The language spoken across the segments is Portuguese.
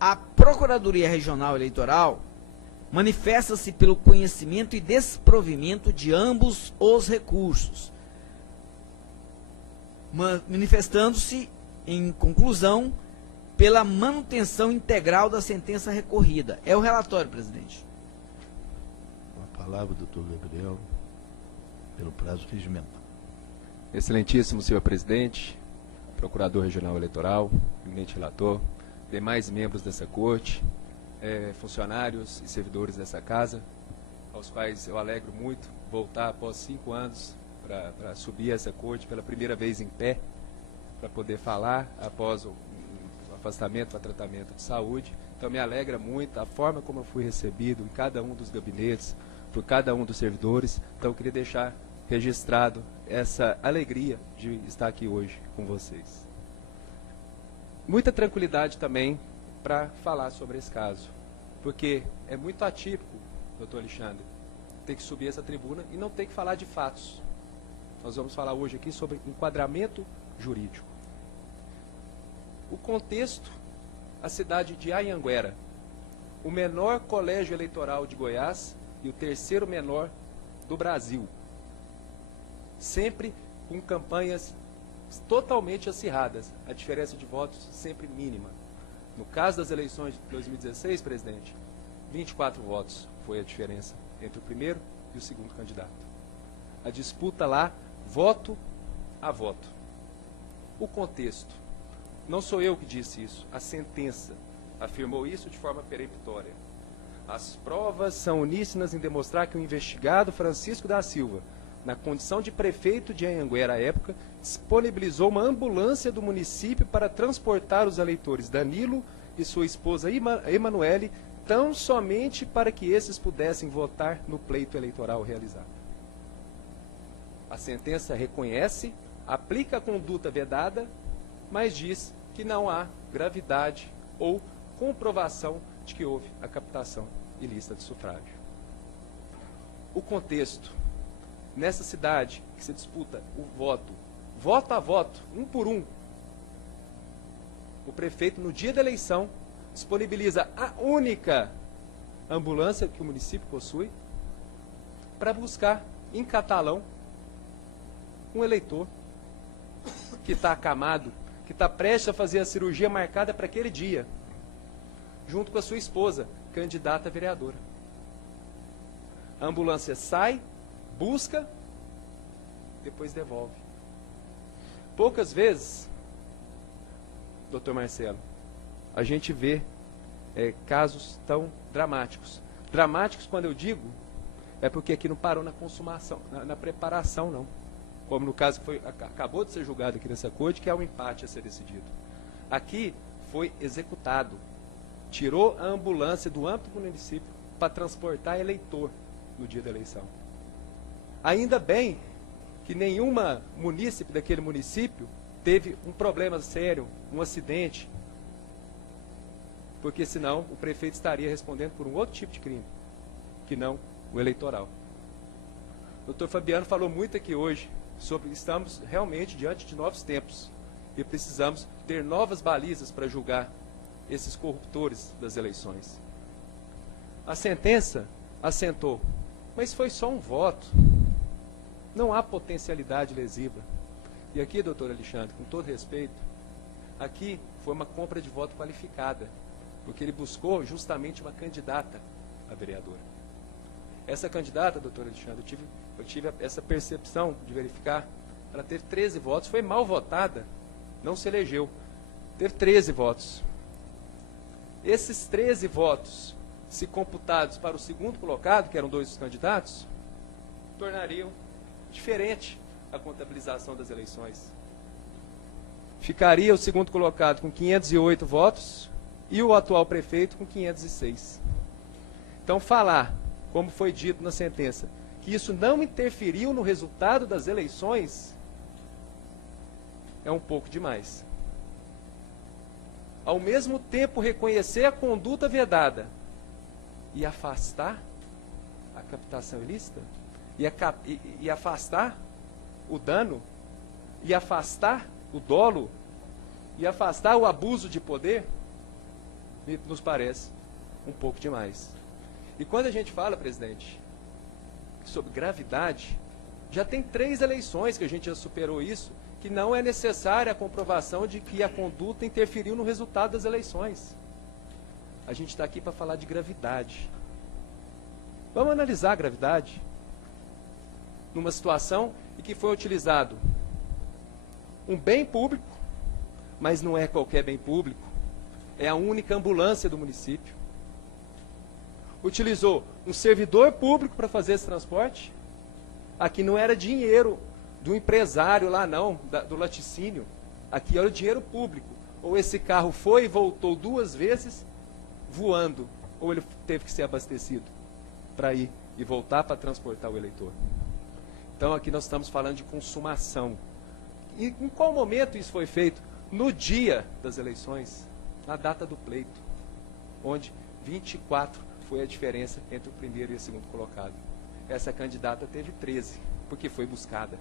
A Procuradoria Regional Eleitoral manifesta-se pelo conhecimento e desprovimento de ambos os recursos, manifestando-se, em conclusão, pela manutenção integral da sentença recorrida. É o relatório, presidente. Com a palavra, doutor Gabriel, pelo prazo regimental. Excelentíssimo senhor presidente, procurador regional eleitoral, eminente relator, demais membros dessa corte, funcionários e servidores dessa casa, aos quais eu alegro muito voltar após 5 anos para subir essa corte pela primeira vez em pé, para poder falar após o afastamento para tratamento de saúde. Então me alegra muito a forma como eu fui recebido em cada um dos gabinetes, por cada um dos servidores. Então eu queria deixar registrado essa alegria de estar aqui hoje com vocês. Muita tranquilidade também para falar sobre esse caso, porque é muito atípico, doutor Alexandre, ter que subir essa tribuna e não ter que falar de fatos. Nós vamos falar hoje aqui sobre enquadramento jurídico. O contexto, a cidade de Anhanguera, o menor colégio eleitoral de Goiás e o terceiro menor do Brasil, sempre com campanhas totalmente acirradas, a diferença de votos sempre mínima. No caso das eleições de 2016, presidente, 24 votos foi a diferença entre o primeiro e o segundo candidato. A disputa lá, voto a voto. O contexto, não sou eu que disse isso, a sentença afirmou isso de forma peremptória. As provas são uníssonas em demonstrar que o investigado Francisco da Silva, na condição de prefeito de Anhanguera à época, disponibilizou uma ambulância do município para transportar os eleitores Danilo e sua esposa Emanuele, tão somente para que esses pudessem votar no pleito eleitoral realizado. A sentença reconhece, aplica a conduta vedada, mas diz que não há gravidade ou comprovação de que houve a captação ilícita de sufrágio. O contexto, nessa cidade que se disputa o voto, voto a voto, um por um, o prefeito, no dia da eleição, disponibiliza a única ambulância que o município possui para buscar, em Catalão, um eleitor que está acamado, que está prestes a fazer a cirurgia marcada para aquele dia, junto com a sua esposa, candidata a vereadora. A ambulância sai, busca, depois devolve. Poucas vezes, doutor Marcelo, a gente vê casos tão dramáticos. Dramáticos, quando eu digo, é porque aqui não parou na consumação, na preparação, não. Como no caso que acabou de ser julgado aqui nessa corte, que é um empate a ser decidido. Aqui foi executado. Tirou a ambulância do âmbito do município para transportar eleitor no dia da eleição. Ainda bem que nenhuma munícipe daquele município teve um problema sério, um acidente, porque senão o prefeito estaria respondendo por um outro tipo de crime, que não o eleitoral. O doutor Fabiano falou muito aqui hoje sobre estamos realmente diante de novos tempos e precisamos ter novas balizas para julgar esses corruptores das eleições. A sentença assentou, mas foi só um voto. Não há potencialidade lesiva. E aqui, doutor Alexandre, com todo respeito, aqui foi uma compra de voto qualificada, porque ele buscou justamente uma candidata a vereadora. Essa candidata, doutor Alexandre, eu tive essa percepção de verificar, ela teve 13 votos, foi mal votada, não se elegeu, teve 13 votos. Esses 13 votos, se computados para o segundo colocado, que eram 2 dos candidatos, tornariam diferente a contabilização das eleições. Ficaria o segundo colocado com 508 votos e o atual prefeito com 506. Então, falar, como foi dito na sentença, que isso não interferiu no resultado das eleições é um pouco demais. Ao mesmo tempo, reconhecer a conduta vedada e afastar a captação ilícita, e afastar o dano, e afastar o dolo, e afastar o abuso de poder, nos parece um pouco demais. E quando a gente fala, presidente, sobre gravidade, já tem 3 eleições que a gente já superou isso, que não é necessária a comprovação de que a conduta interferiu no resultado das eleições. A gente está aqui para falar de gravidade. Vamos analisar a gravidade numa situação em que foi utilizado um bem público, mas não é qualquer bem público, é a única ambulância do município. Utilizou um servidor público para fazer esse transporte. Aqui não era dinheiro do empresário lá não, do laticínio. Aqui era o dinheiro público. Ou esse carro foi e voltou 2 vezes voando, ou ele teve que ser abastecido para ir e voltar para transportar o eleitor. Então aqui nós estamos falando de consumação. E em qual momento isso foi feito? No dia das eleições, na data do pleito, onde 24 foi a diferença entre o primeiro e o segundo colocado. Essa candidata teve 13, porque foi buscada.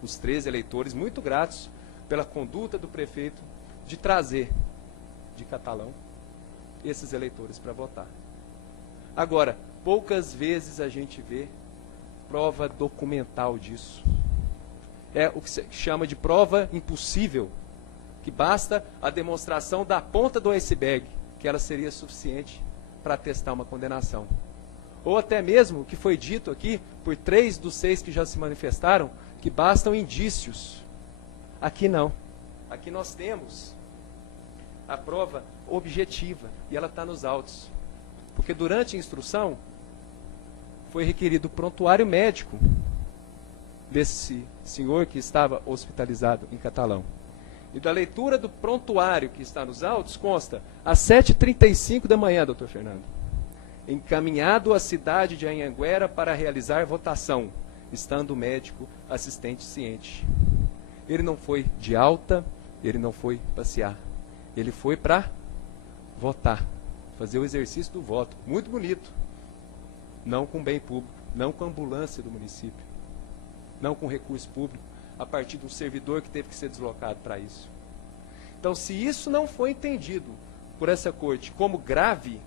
Os 13 eleitores, muito gratos pela conduta do prefeito de trazer de Catalão esses eleitores para votar. Agora, poucas vezes a gente vê prova documental disso. É o que se chama de prova impossível, que basta a demonstração da ponta do iceberg, que ela seria suficiente para atestar uma condenação. Ou até mesmo o que foi dito aqui por 3 dos 6 que já se manifestaram, que bastam indícios. Aqui não. Aqui nós temos a prova objetiva, e ela está nos autos. Porque durante a instrução, foi requerido prontuário médico desse senhor que estava hospitalizado em Catalão. E da leitura do prontuário que está nos autos, consta, às 7h35 da manhã, doutor Fernando, encaminhado à cidade de Anhanguera para realizar votação, estando o médico assistente ciente. Ele não foi de alta, ele não foi passear. Ele foi para votar, fazer o exercício do voto. Muito bonito. Não com bem público, não com ambulância do município, não com recurso público, a partir de um servidor que teve que ser deslocado para isso. Então, se isso não foi entendido por essa corte como grave,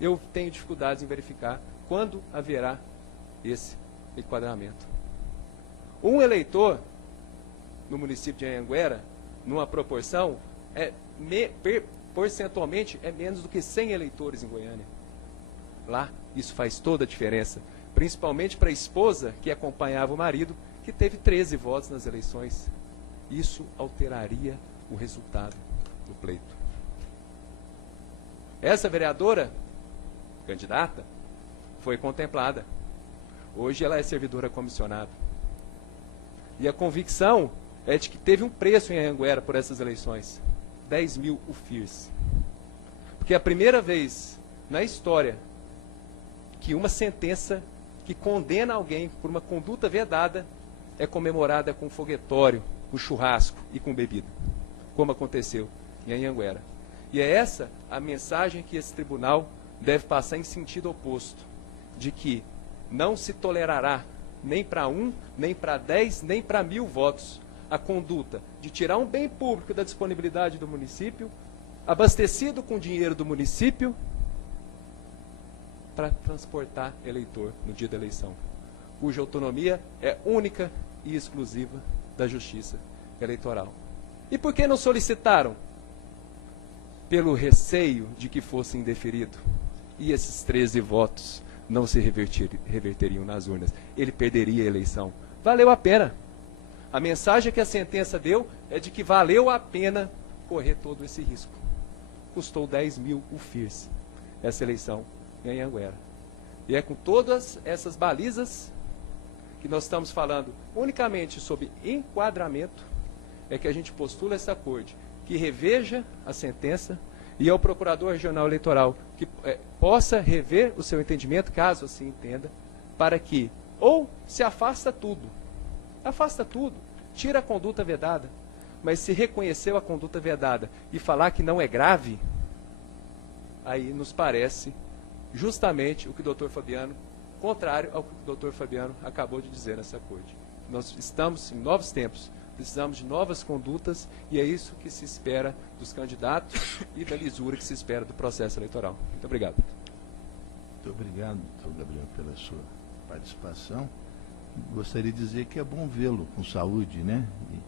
eu tenho dificuldades em verificar quando haverá esse enquadramento. Um eleitor no município de Anhanguera, numa proporção, percentualmente é menos do que 100 eleitores em Goiânia. Lá, isso faz toda a diferença, principalmente para a esposa que acompanhava o marido, que teve 13 votos nas eleições. Isso alteraria o resultado do pleito. Essa vereadora, candidata, foi contemplada. Hoje ela é servidora comissionada. E a convicção é de que teve um preço em Anhanguera por essas eleições. 10 mil UFIRs. Porque é a primeira vez na história que uma sentença que condena alguém por uma conduta vedada é comemorada com foguetório, com churrasco e com bebida, como aconteceu em Anhanguera. E é essa a mensagem que esse tribunal deve passar em sentido oposto, de que não se tolerará nem para 1, nem para 10, nem para 1000 votos a conduta de tirar um bem público da disponibilidade do município, abastecido com dinheiro do município, para transportar eleitor no dia da eleição, cuja autonomia é única e exclusiva da Justiça Eleitoral. E por que não solicitaram? Pelo receio de que fosse indeferido. E esses 13 votos não se reverteriam nas urnas. Ele perderia a eleição. Valeu a pena. A mensagem que a sentença deu é de que valeu a pena correr todo esse risco. Custou 10 mil UFIRs essa eleição em Anhanguera. E é com todas essas balizas que nós estamos falando unicamente sobre enquadramento, é que a gente postula essa corte que reveja a sentença e ao Procurador Regional Eleitoral que possa rever o seu entendimento, caso assim entenda, para que ou se afasta tudo, tira a conduta vedada, mas se reconheceu a conduta vedada e falar que não é grave, aí nos parece justamente o que o doutor Fabiano, contrário ao que o doutor Fabiano acabou de dizer nessa corte. Nós estamos em novos tempos, Precisamos de novas condutas e é isso que se espera dos candidatos e da lisura que se espera do processo eleitoral. Muito obrigado. Muito obrigado, doutor Gabriel, pela sua participação. Gostaria de dizer que é bom vê-lo com saúde, né? E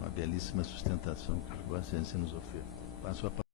uma belíssima sustentação que Vossa Excelência nos oferece. Passo a